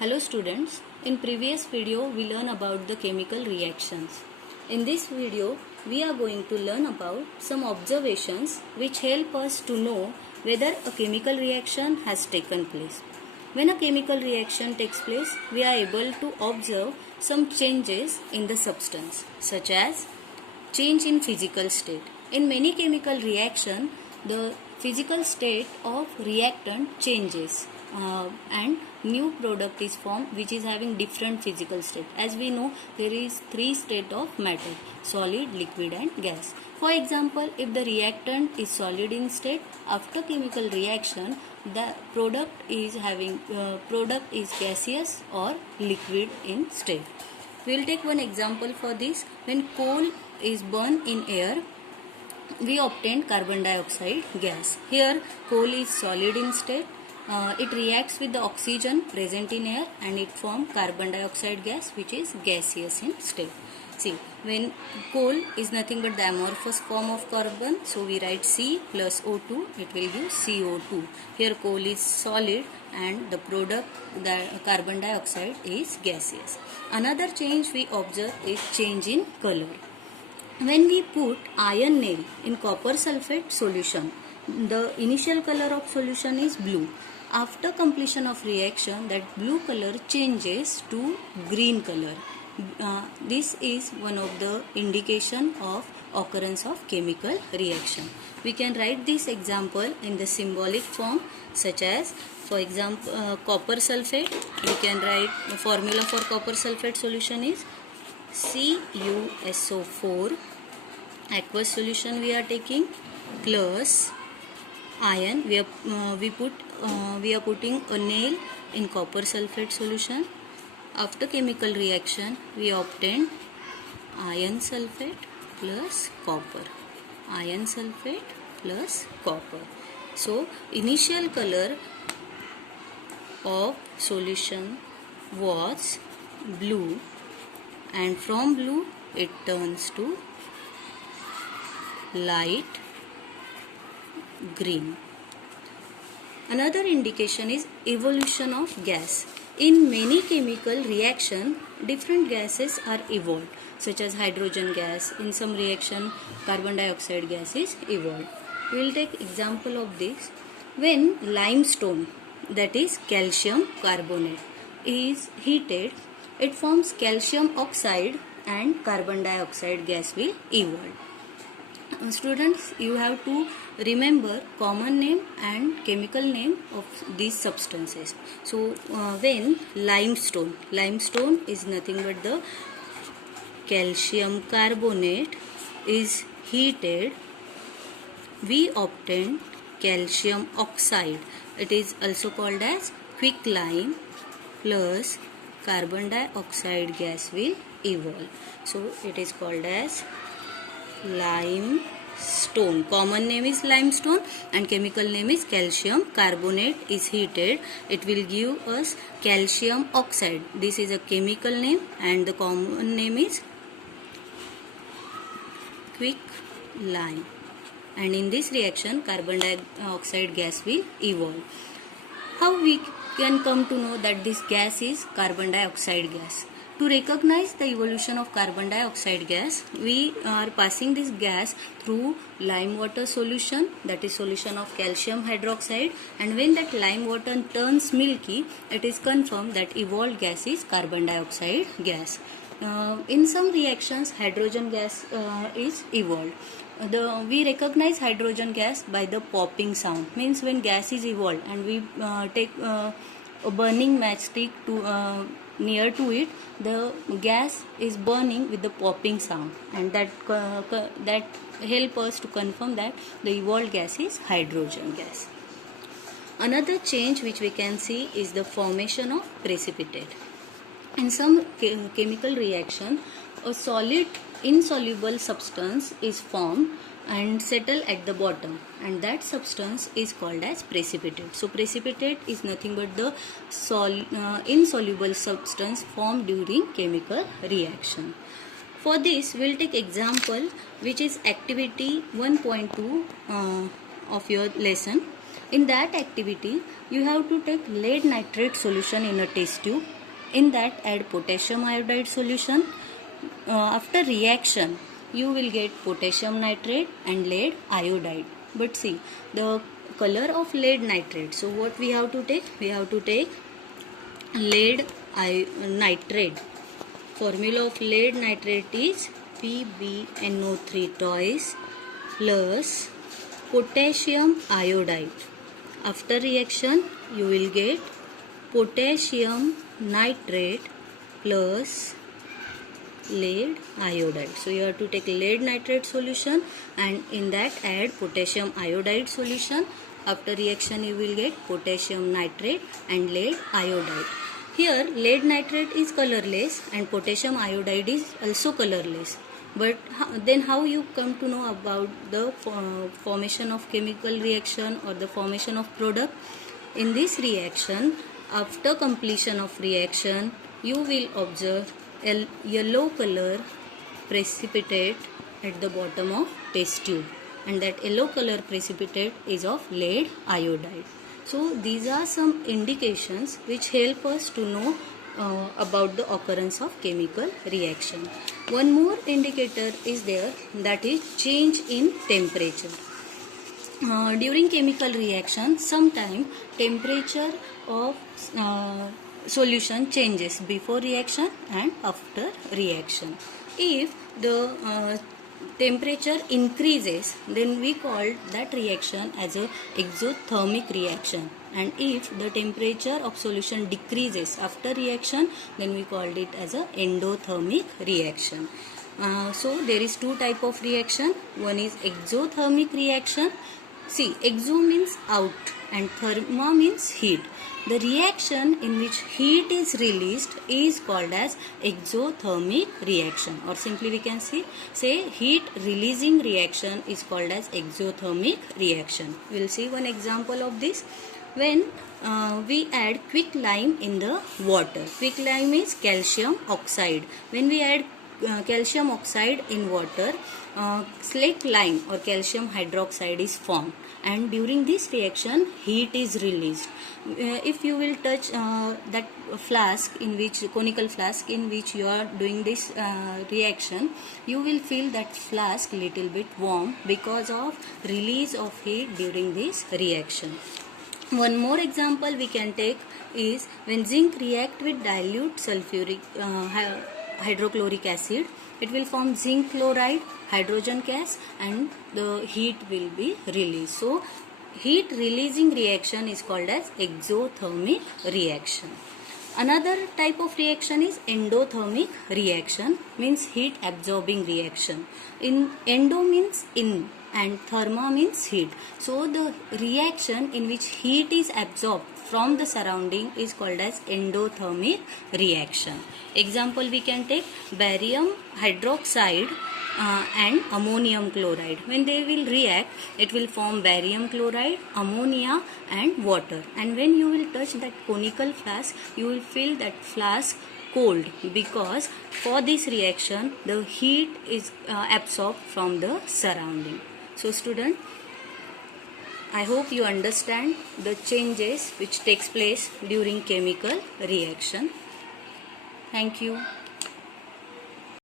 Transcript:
Hello students, in previous video we learned about the chemical reactions. In this video we are going to learn about some observations which help us to know whether a chemical reaction has taken place. When a chemical reaction takes place, we are able to observe some changes in the substance, such as change in physical state. In many chemical reaction, the physical state of reactant changes and new product is formed which is having different physical state. As we know, there is three state of matter: solid, liquid and gas. For example, if the reactant is solid in state, after chemical reaction the product is gaseous or liquid in state. We will take one example for this. When coal is burned in air, we obtain carbon dioxide gas. Here coal is solid in state. It reacts with the oxygen present in air and it forms carbon dioxide gas, which is gaseous in state. See, when coal is nothing but the amorphous form of carbon, so we write C plus O2, it will give CO2. Here coal is solid and the product, the carbon dioxide, is gaseous. Another change we observe is change in color. When we put iron nail in copper sulfate solution, the initial color of solution is blue. After completion of reaction, that blue color changes to green color. This is one of the indication of occurrence of chemical reaction. We can write this example in the symbolic form, such as, for example, copper sulfate. We can write the formula for copper sulfate solution is CuSO4, aqueous solution we are taking, plus iron. We are putting a nail in copper sulfate solution. After chemical reaction, we obtain iron sulfate plus copper. Iron sulfate plus copper. So initial color of solution was blue, and from blue it turns to light green. Another indication is evolution of gas. In many chemical reaction, different gases are evolved, such as hydrogen gas. In some reaction, carbon dioxide gas is evolved. We will take example of this. When limestone, that is calcium carbonate, is heated, it forms calcium oxide and carbon dioxide gas will evolve. Students, you have to remember common name and chemical name of these substances. So when limestone is nothing but the calcium carbonate is heated, we obtain calcium oxide. It is also called as quicklime, plus carbon dioxide gas will evolve. So it is called as limestone. Common name is limestone and chemical name is calcium carbonate is heated. It will give us calcium oxide. This is a chemical name and the common name is quicklime. And in this reaction, carbon dioxide gas will evolve. How we can come to know that this gas is carbon dioxide gas? To recognize the evolution of carbon dioxide gas, we are passing this gas through lime water solution, that is solution of calcium hydroxide, and when that lime water turns milky, it is confirmed that evolved gas is carbon dioxide gas. In some reactions, hydrogen gas is evolved. We recognize hydrogen gas by the popping sound. Means when gas is evolved and we take a burning matchstick to near to it, the gas is burning with the popping sound, and that help us to confirm that the evolved gas is hydrogen gas. Another change which we can see is the formation of precipitate. In some chemical reaction, a solid insoluble substance is formed and settle at the bottom, and that substance is called as precipitate. So precipitate is nothing but the insoluble substance formed during chemical reaction. For this, we will take example which is activity 1.2 of your lesson. In that activity, you have to take lead nitrate solution in a test tube. In that, add potassium iodide solution. After reaction, you will get potassium nitrate and lead iodide. But see, the color of lead nitrate. So what we have to take? We have to take lead nitrate. Formula of lead nitrate is PbNO3 twice plus potassium iodide. After reaction, you will get potassium nitrate plus lead iodide. So you have to take lead nitrate solution and in that add potassium iodide solution. After reaction, you will get potassium nitrate and lead iodide. Here lead nitrate is colorless and potassium iodide is also colorless. But then how you come to know about the formation of chemical reaction or the formation of product? In this reaction, after completion of reaction, you will observe a yellow color precipitate at the bottom of test tube, and that yellow color precipitate is of lead iodide. So these are some indications which help us to know about the occurrence of chemical reaction. One more indicator is there, that is change in temperature. During chemical reaction, sometimes temperature of solution changes before reaction and after reaction. If the temperature increases, then we call that reaction as a exothermic reaction, and if the temperature of solution decreases after reaction, then we called it as a endothermic reaction. So there is two type of reaction. One is exothermic reaction. See, exo means out and therma means heat. The reaction in which heat is released is called as exothermic reaction, or simply we can say heat releasing reaction is called as exothermic reaction. We will see one example of this. When we add quicklime in the water. Quicklime is calcium oxide. When we add calcium oxide in water, slaked lime or calcium hydroxide is formed, and during this reaction heat is released. If you will touch that flask in which conical flask in which you are doing this reaction, you will feel that flask little bit warm because of release of heat during this reaction. One more example we can take is when zinc react with dilute sulfuric hydrochloric acid, it will form zinc chloride, hydrogen gas, and the heat will be released. So heat releasing reaction is called as exothermic reaction. Another type of reaction is endothermic reaction, means heat absorbing reaction. In endo means in and therma means heat. So the reaction in which heat is absorbed from the surrounding is called as endothermic reaction. Example we can take barium hydroxide and ammonium chloride. When they will react, it will form barium chloride, ammonia and water. And when you will touch that conical flask, you will feel that flask cold, because for this reaction the heat is absorbed from the surrounding. So student, I hope you understand the changes which takes place during chemical reaction. Thank you.